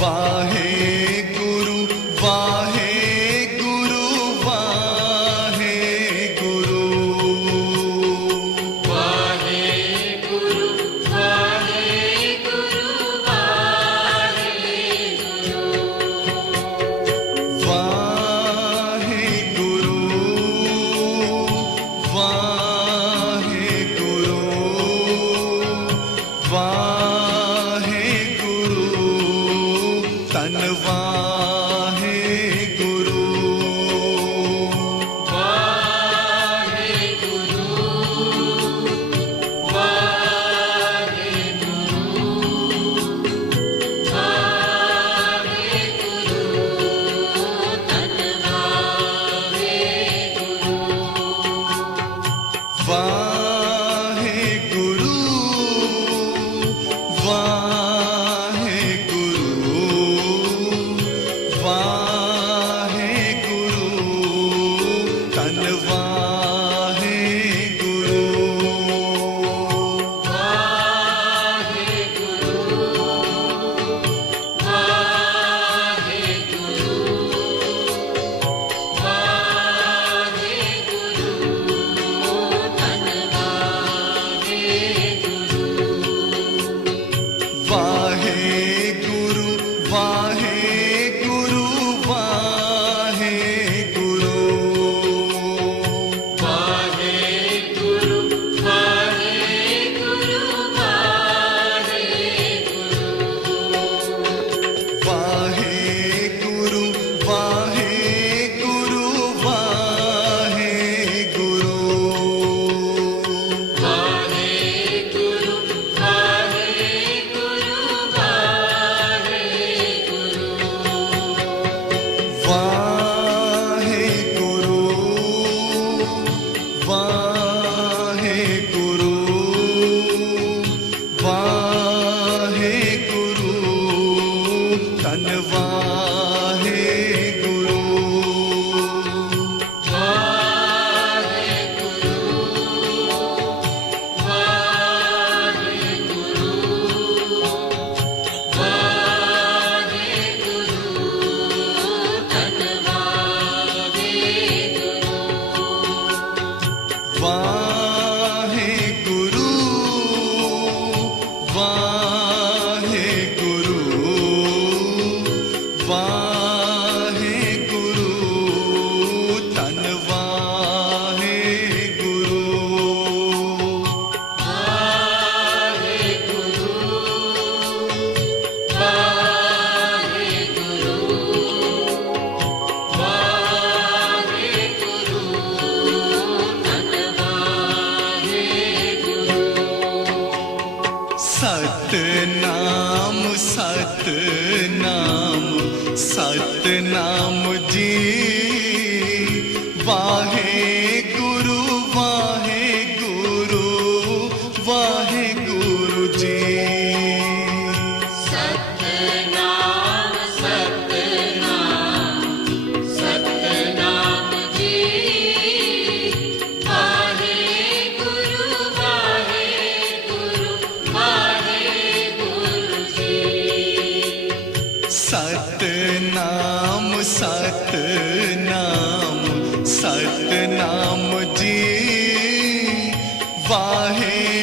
पाहे জীব पाहे